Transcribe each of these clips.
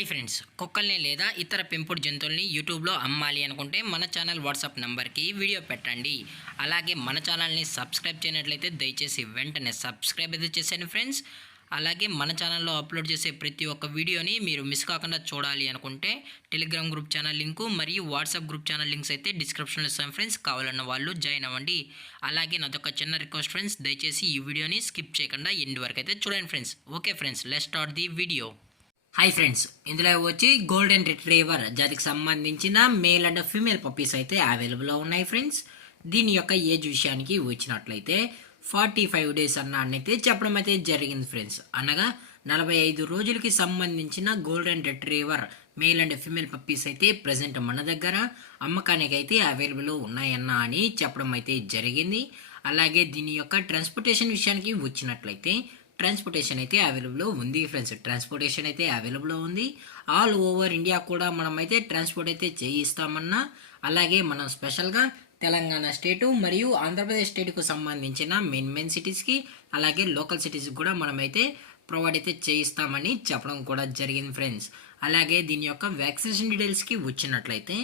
Hi friends, కుక్కల్ని లేదా ఇతర పెంపుడు జంతువుల్ని యూట్యూబ్లో అమ్మాలి అనుకుంటే మన ఛానల్ వాట్సాప్ నెంబర్కి వీడియో పెట్టండి. అలాగే మన ఛానల్ని సబ్స్క్రైబ్ చేయనట్లయితే దయచేసి వెంటనే సబ్స్క్రైబ్ అయితే చేసేయండి ఫ్రెండ్స్. అలాగే మన ఛానల్లో అప్లోడ్ చేసే ప్రతి ఒక్క వీడియోని మీరు మిస్ కాకుండా చూడాలి అనుకుంటే టెలిగ్రామ్ గ్రూప్ ఛానల్ లింకు మరియు వాట్సాప్ గ్రూప్ ఛానల్ లింక్స్ అయితే డిస్క్రిప్షన్లో ఇస్తాను ఫ్రెండ్స్. కావాలన్న వాళ్ళు జాయిన్ అవ్వండి. అలాగే నాదొక చిన్న రిక్వెస్ట్ ఫ్రెండ్స్, దయచేసి ఈ వీడియోని స్కిప్ చేయకుండా ఎండ్ వరకు అయితే చూడండి friends. Okay friends, let's start the video. Hi friends, ఇందులో వచ్చి గోల్డెన్ రిట్రీవర్ జాతికి సంబంధించిన మేల్ అండ్ ఫీమేల్ పప్పీస్ అయితే అవైలబుల్లో ఉన్నాయి ఫ్రెండ్స్. దీని యొక్క ఏజ్ విషయానికి వచ్చినట్లయితే 45 డేస్ అయితే చెప్పడం అయితే జరిగింది ఫ్రెండ్స్. అనగా 45 రోజులకి సంబంధించిన golden retriever male and female puppies అయితే ప్రజెంట్ మన దగ్గర అమ్మకానికి అయితే అవైలబుల్ ఉన్నాయన్న అని చెప్పడం అయితే జరిగింది. అలాగే దీని యొక్క ట్రాన్స్పోర్టేషన్ విషయానికి వచ్చినట్లయితే ట్రాన్స్పోర్టేషన్ అయితే అవైలబుల్ ఉంది ఫ్రెండ్స్. ట్రాన్స్పోర్టేషన్ అయితే అవైలబుల్ ఉంది. ఆల్ ఓవర్ ఇండియా కూడా మనం అయితే ట్రాన్స్పోర్ట్ అయితే చేయిస్తామన్నా, అలాగే మనం స్పెషల్గా తెలంగాణ స్టేటు మరియు ఆంధ్రప్రదేశ్ స్టేట్కు సంబంధించిన మెయిన్ సిటీస్కి అలాగే లోకల్ సిటీస్కి కూడా మనమైతే ప్రొవైడ్ అయితే చేయిస్తామని చెప్పడం కూడా జరిగింది ఫ్రెండ్స్. అలాగే దీని యొక్క వ్యాక్సినేషన్ డీటెయిల్స్కి వచ్చినట్లయితే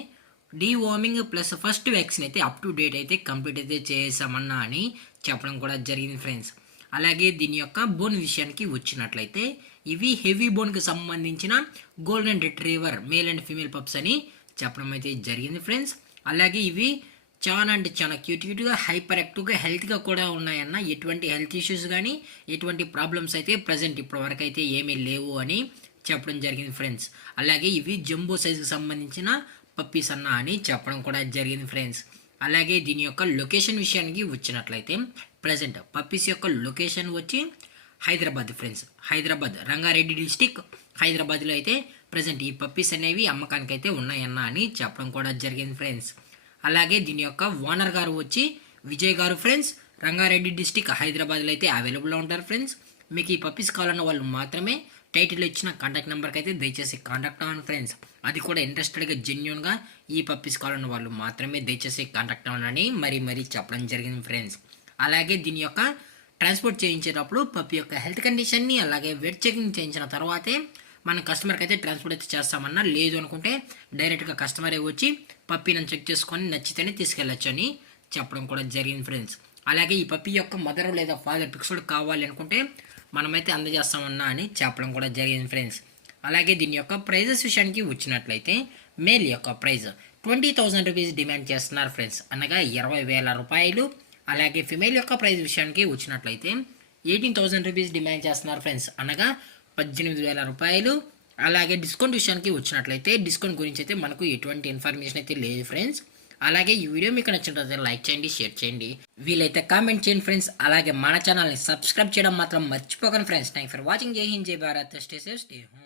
డీవార్మింగ్ ప్లస్ ఫస్ట్ వ్యాక్సిన్ అయితే అప్ టు డేట్ అయితే కంప్లీట్ అయితే చేసామన్నా అని చెప్పడం కూడా జరిగింది ఫ్రెండ్స్. అలాగే దీని యొక్క బోన్ విషయానికి వచ్చినట్లయితే ఇవి హెవీ బోన్కి సంబంధించిన golden retriever male and female pups అని చెప్పడం అయితే జరిగింది ఫ్రెండ్స్. అలాగే ఇవి చాలా అంటే చాలా క్యూట్గా హైపర్ యాక్టివ్గా హెల్త్గా కూడా ఉన్నాయన్న. ఎటువంటి హెల్త్ ఇష్యూస్ కానీ ఎటువంటి ప్రాబ్లమ్స్ అయితే ప్రజెంట్ ఇప్పటి వరకు అయితే ఏమీ లేవు అని చెప్పడం జరిగింది ఫ్రెండ్స్. అలాగే ఇవి జంబో సైజుకి సంబంధించిన పప్పీస్ అన్న అని చెప్పడం కూడా జరిగింది ఫ్రెండ్స్. అలాగే దీని యొక్క లొకేషన్ విషయానికి వచ్చినట్లయితే ప్రజెంట్ పప్పీస్ యొక్క లొకేషన్ వచ్చి హైదరాబాద్ ఫ్రెండ్స్. హైదరాబాద్ రంగారెడ్డి డిస్టిక్ హైదరాబాద్లో అయితే ప్రజెంట్ ఈ పప్పీస్ అనేవి అమ్మకానికి అయితే ఉన్నాయన్న అని చెప్పడం కూడా జరిగింది ఫ్రెండ్స్. అలాగే దీని యొక్క ఓనర్ గారు వచ్చి విజయ్ గారు ఫ్రెండ్స్. రంగారెడ్డి డిస్టిక్ హైదరాబాద్లో అయితే అవైలబుల్లో ఉంటారు ఫ్రెండ్స్. మీకు ఈ పప్పీస్ కావాలన్న వాళ్ళు మాత్రమే టైటిల్లో ఇచ్చిన కాంటాక్ట్ నెంబర్కి అయితే దయచేసి కాంటాక్ట్ అవ్వండి ఫ్రెండ్స్. అది కూడా ఇంట్రెస్టెడ్గా జెన్యున్గా ఈ పప్పీస్ కావాలన్న వాళ్ళు మాత్రమే దయచేసి కాంటాక్ట్ అవ్వనని మరీ చెప్పడం జరిగింది ఫ్రెండ్స్. అలాగే దీని యొక్క ట్రాన్స్పోర్ట్ చేయించేటప్పుడు పప్పి యొక్క హెల్త్ కండిషన్ని అలాగే వెయిట్ చెకింగ్ చేయించిన తర్వాతే మనం కస్టమర్కి అయితే ట్రాన్స్పోర్ట్ అయితే చేస్తామన్నా. లేదు అనుకుంటే డైరెక్ట్గా కస్టమరే వచ్చి పప్పీని చెక్ చేసుకొని నచ్చితేనే తీసుకెళ్ళచ్చు అని చెప్పడం కూడా జరిగింది ఫ్రెండ్స్. అలాగే ఈ పప్పి యొక్క మదర్ లేదా ఫాదర్ పిక్స్ కావాలి అనుకుంటే మనమైతే అందజేస్తామన్నా అని చెప్పడం కూడా జరిగింది ఫ్రెండ్స్. అలాగే దీని యొక్క ప్రైజెస్ విషయానికి వచ్చినట్లయితే మేల్ యొక్క ప్రైజ్ 20,000 రూపీస్ డిమాండ్ చేస్తున్నారు ఫ్రెండ్స్, అనగా 20,000 రూపాయలు. అలాగే ఫిమేల్ యొక్క ప్రైజ్ విషయానికి వచ్చినట్లయితే 18,000 రూపీస్ డిమాండ్ చేస్తున్నారు ఫ్రెండ్స్, అనగా 18,000 రూపాయలు. అలాగే డిస్కౌంట్ విషయానికి వచ్చినట్లయితే డిస్కౌంట్ గురించి అయితే మనకు ఎటువంటి ఇన్ఫర్మేషన్ అయితే లేదు ఫ్రెండ్స్. అలాగే ఈ వీడియో మీకు నచ్చినట్లయితే లైక్ చేయండి, షేర్ చేయండి, వీలైతే కామెంట్ చేయండి ఫ్రెండ్స్. అలాగే మన ఛానల్ని సబ్స్క్రైబ్ చేయడం మాత్రం మర్చిపోకండి ఫ్రెండ్స్. Thank for watching. జై హింద్, జై Bharat, stay safe, stay home.